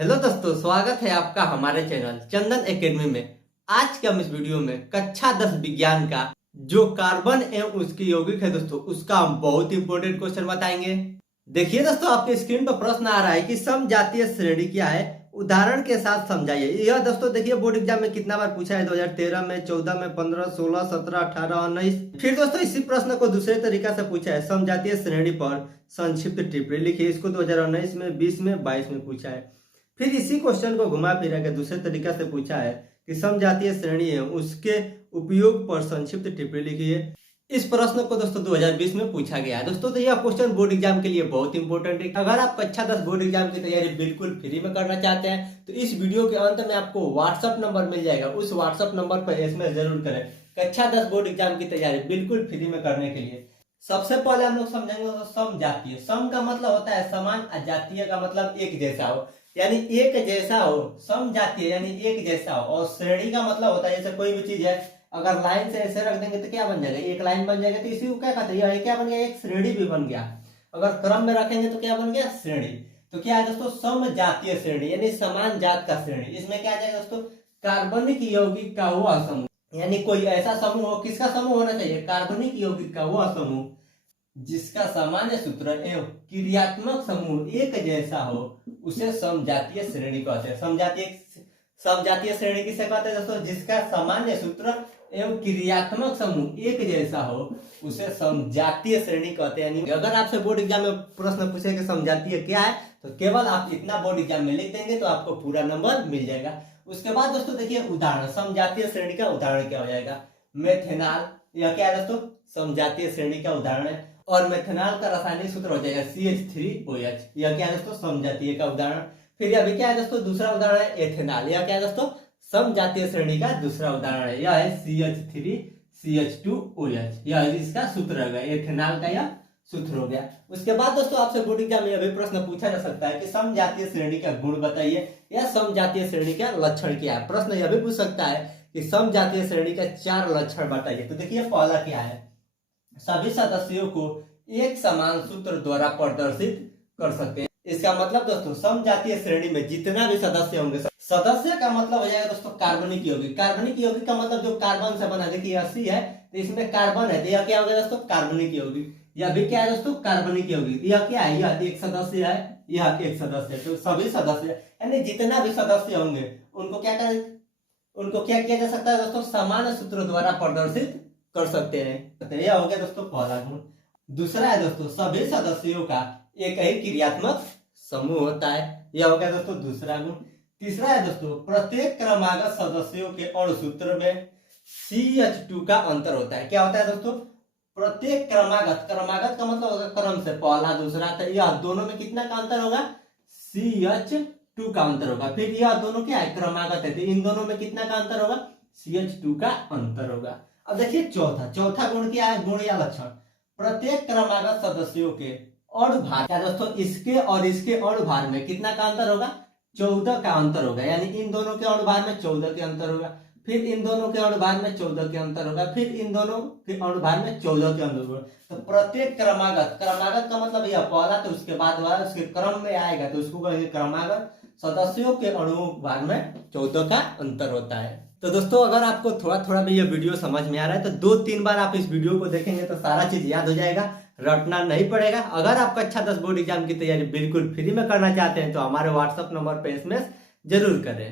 Hello दोस्तों, स्वागत है आपका हमारे चैनल चंदन एकेडमी में। आज के हम इस वीडियो में कक्षा 10 विज्ञान का जो कार्बन एवं उसकी यौगिक है दोस्तों, उसका हम बहुत इंपॉर्टेंट क्वेश्चन बताएंगे। देखिए दोस्तों, आपके स्क्रीन पर प्रश्न आ रहा है कि समजातीय श्रेणी क्या है, उदाहरण के साथ समझाइए। यह दोस्तों देखिए बोर्ड एग्जाम में कितना बार पूछा है, 2013 में, 14 में, 15, 16, 17, 18, 19। फिर दोस्तों इसी प्रश्न को दूसरे तरीका से पूछा है, समजातीय श्रेणी पर संक्षिप्त टिप्पणी लिखिए। इसको 2019 में, 20 में, 22 में पूछा है। फिर इसी क्वेश्चन को घुमा फिरा के दूसरे तरीका से पूछा है कि समजातीय श्रेणी है उसके उपयोग पर संक्षिप्त टिप्पणी लिखिए। इस प्रश्न को दोस्तों 2020 में पूछा गया है दोस्तों। तो यह क्वेश्चन बोर्ड एग्जाम के लिए बहुत इंपॉर्टेंट है। अगर आप कक्षा 10 बोर्ड एग्जाम की तैयारी बिल्कुल फ्री में करना चाहते हैं तो इस वीडियो के अंत में आपको व्हाट्सएप नंबर मिल जाएगा। उस व्हाट्सएप नंबर पर एसएमएस जरूर करें कक्षा 10 बोर्ड एग्जाम की तैयारी बिल्कुल फ्री में करने के लिए। सबसे पहले हम लोग समझेंगे तो समजातीय। सम का मतलब होता है समान, अजातीय का मतलब एक जैसा हो, यानी एक जैसा हो। समजातीय यानी एक जैसा हो। और श्रेणी का मतलब होता है जैसे कोई भी चीज है, अगर लाइन से ऐसे रख देंगे तो क्या बन जाएगा, एक लाइन बन जाएगा। तो इसी को क्या कहते हैं, क्या बन गया, एक श्रेणी भी बन गया। अगर क्रम में रखेंगे तो क्या बन गया, श्रेणी। तो क्या है दोस्तों, समजातीय श्रेणी यानी समान जात का श्रेणी। इसमें क्या आ जाएगा दोस्तों, कार्बनिक यौगिक का वह समूह, यानी कोई ऐसा समूह हो, किसका समूह होना चाहिए, कार्बनिक यौगिक का वह समूह जिसका सामान्य सूत्र एवं क्रियात्मक समूह एक जैसा हो, उसे समजातीय श्रेणी कहते हैं। समजातीय श्रेणी किसे कहते हैं दोस्तों, जिसका सामान्य सूत्र एवं क्रियात्मक समूह एक जैसा हो, उसे समजातीय श्रेणी कहते हैं। यानी अगर आपसे बोर्ड एग्जाम में प्रश्न पूछे कि समजातीय क्या है, तो केवल आप इतना बोर्ड एग्जाम में लिख देंगे तो आपको पूरा नंबर मिल जाएगा। उसके बाद दोस्तों देखिए उदाहरण, समजातीय श्रेणी का उदाहरण क्या हो जाएगा, मेथेनॉल। यह क्या है दोस्तों, समजातीय श्रेणी का उदाहरण है। और मेथेनॉल का रासायनिक सूत्र हो जाएगा CH3OH। यह क्या है दोस्तों, समजातीय का उदाहरण। फिर अभी क्या है दोस्तों, दूसरा उदाहरण है एथेनॉल। यह क्या है दोस्तों, समजातीय श्रेणी का दूसरा उदाहरण है। यह है CH3CH2OH। यह इसका सूत्र होगा, एथेनॉल का यह सूत्र हो गया। उसके बाद दोस्तों आपसे बोर्ड एग्जाम में यह प्रश्न पूछा जा सकता है कि समजातीय श्रेणी का गुण बताइए या समजातीय श्रेणी का लक्षण क्या है। प्रश्न यह भी पूछ सकता है कि समजातीय श्रेणी का 4 लक्षण बताइए। तो देखिए पहला क्या है, सभी सदस्यों को एक समान सूत्र द्वारा प्रदर्शित कर सकते हैं। इसका मतलब दोस्तों समजातीय श्रेणी में जितना भी सदस्य होंगे, सदस्य का मतलब हो जाएगा दोस्तों कार्बनिक यौगिक। कार्बनिक यौगिक का मतलब जो कार्बन से बना, देखिए 80 है तो इसमें कार्बन है, तो यह क्या हो गया दोस्तों, कार्बनिक यौगिक। यह भी क्या है दोस्तों, कार्बनिक यौगिक। यह क्या है, यह एक सदस्य है, यह एक सदस्य है। तो सभी सदस्य यानी जितना भी सदस्य होंगे उनको क्या करें, उनको क्या किया जा सकता है दोस्तों, समान सूत्र द्वारा प्रदर्शित कर सकते हैं। यह हो गया दोस्तों पहला गुण। दूसरा है दोस्तों, सभी सदस्यों का एक ही क्रियात्मक समूह होता है। यह हो गया दोस्तों दूसरा गुण। तीसरा है दोस्तों, प्रत्येक क्रमागत सदस्यों के अणु सूत्र में CH2 का अंतर होता है। क्या होता है दोस्तों, प्रत्येक क्रमागत, क्रमागत का मतलब होगा क्रम से पहला दूसरा, तो यह दोनों में कितना का अंतर होगा, CH2 का अंतर होगा। फिर यह दोनों क्या है, क्रमागत है, तो इन दोनों में कितना का अंतर होगा, CH2 का अंतर होगा। अब देखिए चौथा गुण क्या है, गुण या लक्षण, प्रत्येक क्रमागत सदस्यों के अणु भार, क्या दोस्तों, इसके और इसके अणु भार में कितना का अंतर होगा, 14 का अंतर होगा। यानी इन दोनों के अणु भार में 14 के अंतर होगा, फिर इन दोनों के अणु भार में 14 के अंतर होगा, फिर इन दोनों के अणु भार में 14 के अंतर होगा। तो प्रत्येक क्रमागत, क्रमागत का मतलब यह पहला तो उसके बाद वाला उसके क्रम में आएगा तो उसको कहेंगे क्रमागत। सदस्यों के अणु भार में 14 का अंतर होता है। तो दोस्तों अगर आपको थोड़ा थोड़ा भी ये वीडियो समझ में आ रहा है तो 2-3 बार आप इस वीडियो को देखेंगे तो सारा चीज याद हो जाएगा, रटना नहीं पड़ेगा। अगर आप कक्षा 10 बोर्ड एग्जाम की तैयारी बिल्कुल फ्री में करना चाहते हैं तो हमारे व्हाट्सएप नंबर पे एसएमएस जरूर करें।